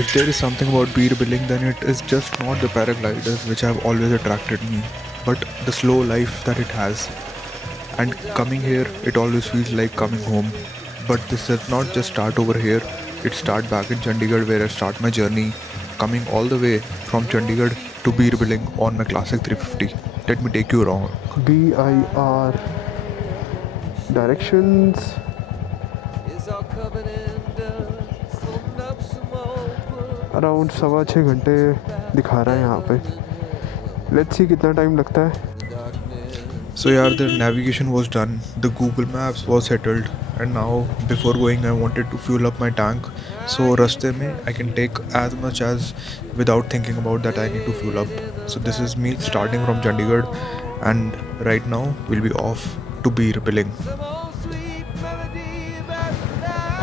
If there is something about beer billing, then it is just not the paragliders which have always attracted me, but the slow life that it has. And coming here, it always feels like coming home. But this does not just start over here, it starts back in Chandigarh where I start my journey, coming all the way from Chandigarh to beer billing on my classic 350. Let me take you around. BIR directions. Around 6.25 घंटे दिखा रहा है यहाँ पे. Let's see कितना time लगता है. So yeah, the navigation was done, the Google Maps was settled, and now before going I wanted to fuel up my tank. So raste mein I can take as much as without thinking about that I need to fuel up. So this is me starting from Chandigarh, and right now we'll be off to beer billing.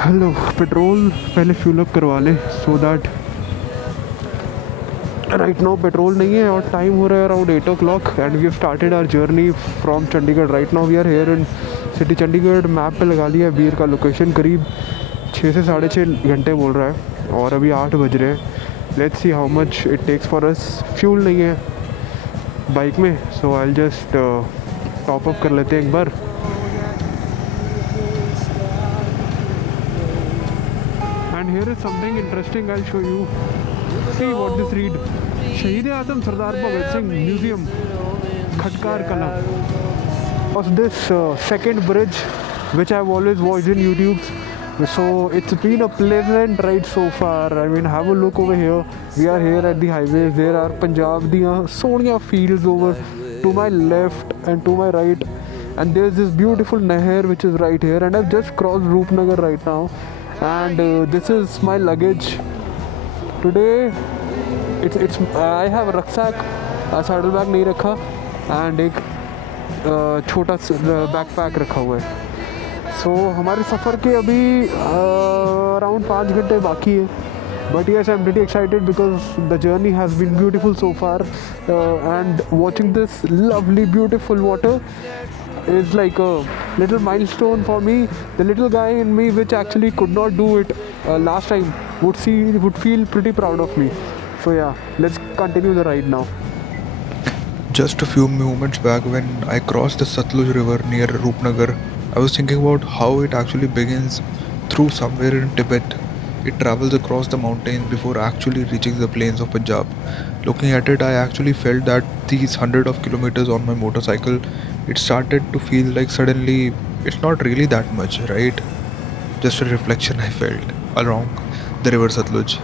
Hello, petrol पहले fuel up करवा ले so that. Right now petrol नहीं है और time हो रहा है around 8 o'clock and we have started our journey from Chandigarh. Right now we are here in city Chandigarh. Map पे लगा लिया है बीर का लोकेशन. करीब 6 से 6.5 घंटे बोल रहा है और अभी 8 बज रहे हैं. Let's see how much it takes for us. Fuel नहीं है बाइक में, so I will just top up कर लेते हैं एक बार. And here is something interesting, I will show you. See what this read. Shahid-e-Azam Sardar Bhagat Singh Museum, Khatkar Kala. Was this second bridge which I've always watched in YouTube. So it's been a pleasant ride so far. I mean, have a look over here. We are here at the highways. There are Punjab diyan soniya fields over to my left and to my right. And there's this beautiful Nehar which is right here. And I've just crossed Roopnagar right now. And this is my luggage. Today it's I have a rucksack, saddle bag नहीं रखा and एक छोटा backpack रखा हुआ है. सो हमारे सफ़र के अभी अराउंड 5 घंटे बाकी है. But yes, I'm pretty excited because the journey has been beautiful so far, and watching this lovely beautiful water is like a little milestone for me. The little guy in me which actually could not do it last time would feel pretty proud of me. So yeah, let's continue the ride now. Just a few moments back when I crossed the Sutlej river near Roopnagar, I was thinking about how it actually begins through somewhere in Tibet. It travels across the mountains before actually reaching the plains of Punjab. Looking at it, I actually felt that these hundreds of kilometers on my motorcycle, it started to feel like suddenly it's not really that much, right? Just a reflection I felt along the river Sutlej.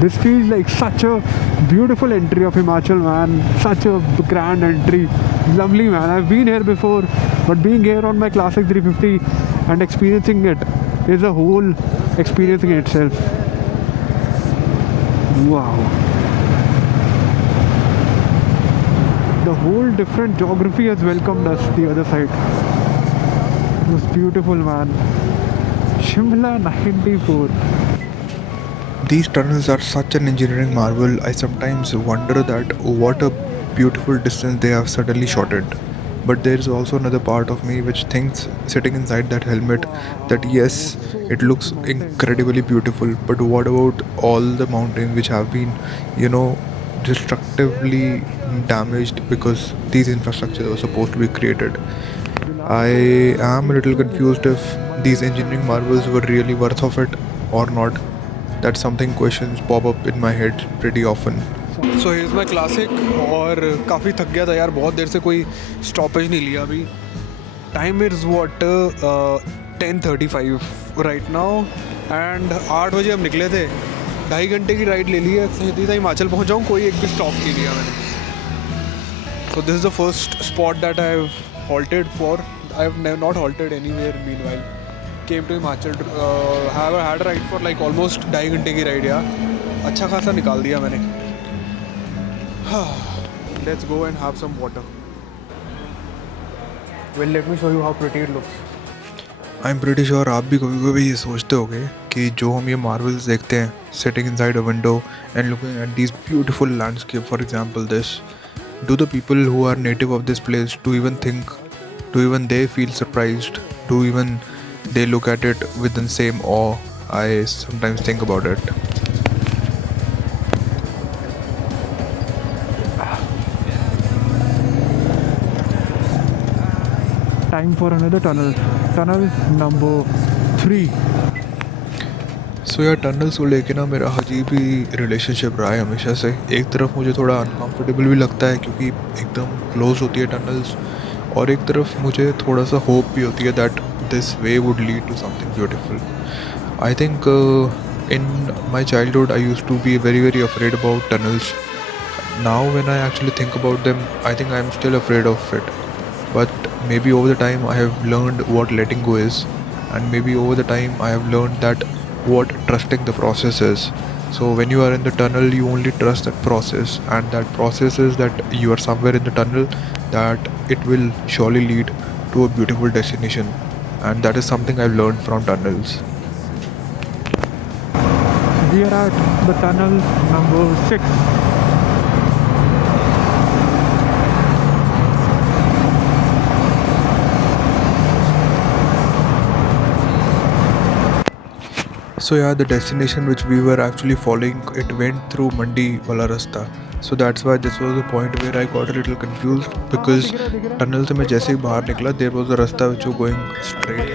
This feels like such a beautiful entry of Himachal, man. Such a grand entry. Lovely, man. I've been here before, but being here on my classic 350 and experiencing it is a whole experience in itself. Wow. The whole different geography has welcomed us the other side. It was beautiful, man. Shimla 94. These tunnels are such an engineering marvel. I sometimes wonder that what a beautiful distance they have suddenly shortened. But there is also another part of me which thinks, sitting inside that helmet, that yes, it looks incredibly beautiful, but what about all the mountains which have been, destructively damaged because these infrastructures were supposed to be created. I am a little confused if these engineering marvels were really worth of it or not. That's something questions pop up in my head pretty often. So here's my classic. और काफ़ी थक गया था यार, बहुत देर से कोई stoppage नहीं लिया अभी. Time is what 10:35 right now and 8 बजे हम निकले थे. 2.5 घंटे की राइड ले ली है. सीधा हिमाचल पहुंच जाऊँ, कोई एक भी स्टॉप नहीं लिया मैंने. So this is the first spot that I have halted for. I have not halted anywhere meanwhile. Came to Himachal, had a ride for like almost 2.5 घंटे की राइड यार. अच्छा खासा निकाल दिया मैंने. Let's go and have some water. Well, let me show you how pretty it looks. I'm pretty sure आप भी कभी कभी ये सोचते होगे कि जो हम ये marvels देखते हैं sitting inside a window and looking at these beautiful landscape, for example this, do the people who are native of this place do even they feel surprised? Do even they look at it with the same awe? I sometimes think about it. time for another tunnel. Tunnel number 3. सो यार tunnels को लेके ना मेरा अजीब ही relationship रहा है हमेशा से। एक तरफ मुझे थोड़ा अनकंफर्टेबल भी लगता है क्योंकि एकदम क्लोज होती है टनल्स, और एक तरफ मुझे थोड़ा सा होप भी होती है that this way would lead to something beautiful. I think in my childhood I use to be very very afraid about tunnels. Now when I actually think about them, I think I'm still afraid of it. But maybe over the time I have learned what letting go is, and maybe over the time I have learned that what trusting the process is. So when you are in the tunnel, you only trust that process, and that process is that you are somewhere in the tunnel, that it will surely lead to a beautiful destination, and that is something I've learned from tunnels. We are at the tunnel number 6. So yeah, the destination which we were actually following, it went through Mandi wala rasta. So that's why this was the point where I got a little confused, because tunnel से मैं जैसे ही बाहर निकला, there was a rasta which was going straight,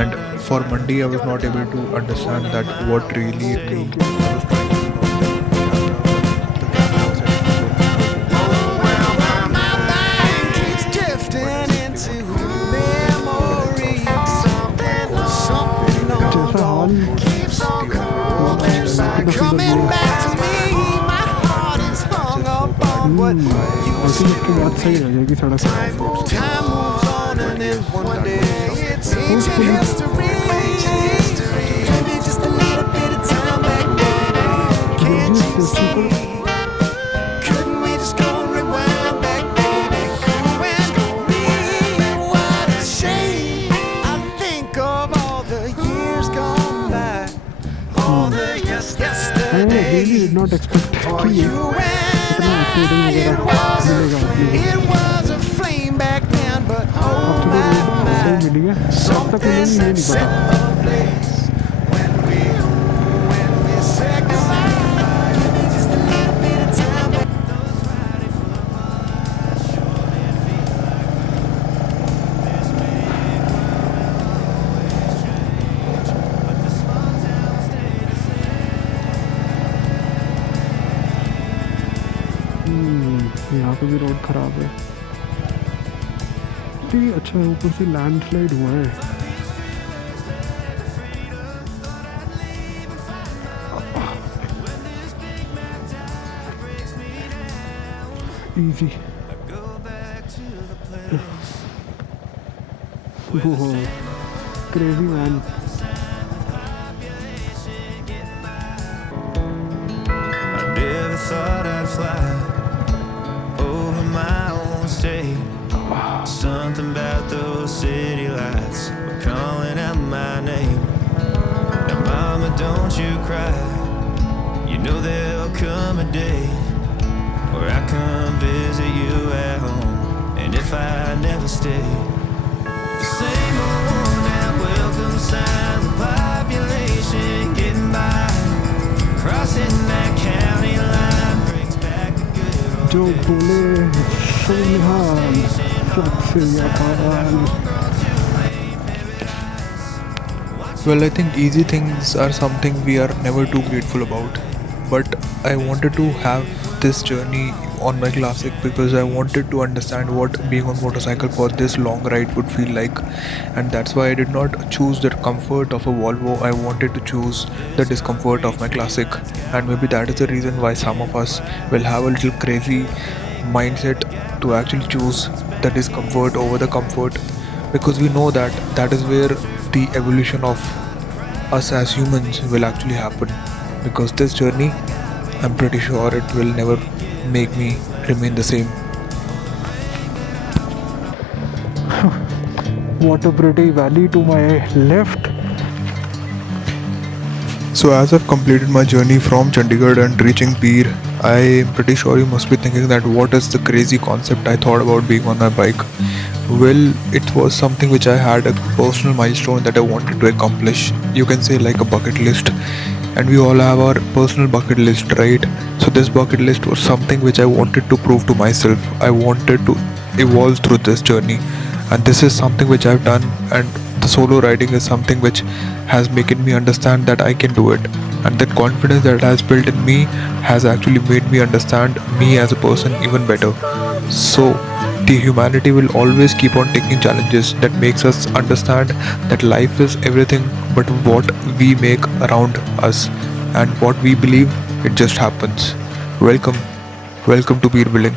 and for Mandi I was not able to understand that what really it means. I was trying to coming back to me, my heart is hung up on what I think इसके बाद सही रह जाएगी सड़क. time moves on, and then one day it's ancient history. Maybe just a little bit of time back, baby. Can't you see? Couldn't we just go rewind back, baby? You and me, what a shame. I think of all the years gone by, all the I really did not expect कि you and I. It was a flame back then, but oh my, सही मिली है. अब तक मुझे ये नहीं पता. ablaze when we said goodbye. Give me just a little bit of time, but those riding for miles sure did feel like this big world will always change, but the small towns stay the same. यहाँ पे भी road खराब है. ठीक, अच्छा है, ऊपर से लैंडस्लाइड हुआ है. Easy. Crazy man. I never thought I'd fly over my own state. Something about those city lights were calling out my name. Now mama, don't you cry. You know there'll come a day where I come visit you at home. And if I never stay, the same old now welcome sign, the population getting by, crossing that county line brings back the good old जो days. बोले सुनहान सबसे याद. Well, I think easy things are something we are never too grateful about. But I wanted to have this journey on my classic because I wanted to understand what being on motorcycle for this long ride would feel like, and that's why I did not choose the comfort of a Volvo. I wanted to choose the discomfort of my classic, and maybe that is the reason why some of us will have a little crazy mindset to actually choose the discomfort over the comfort, because we know that that is where the evolution of us as humans will actually happen. Because this journey, I'm pretty sure it will never make me remain the same. What a pretty valley to my left. So as I've completed my journey from Chandigarh and reaching Peer, I am pretty sure you must be thinking that what is the crazy concept I thought about being on my bike. Well, it was something which I had a personal milestone that I wanted to accomplish. You can say like a bucket list. And we all have our personal bucket list, right? So this bucket list was something which I wanted to prove to myself. I wanted to evolve through this journey. and this is something which I've done, and the solo riding is something which has making me understand that I can do it, and that confidence that has built in me has actually made me understand me as a person even better. So the humanity will always keep on taking challenges that makes us understand that life is everything but what we make around us, and what we believe, it just happens. Welcome to Beer Building.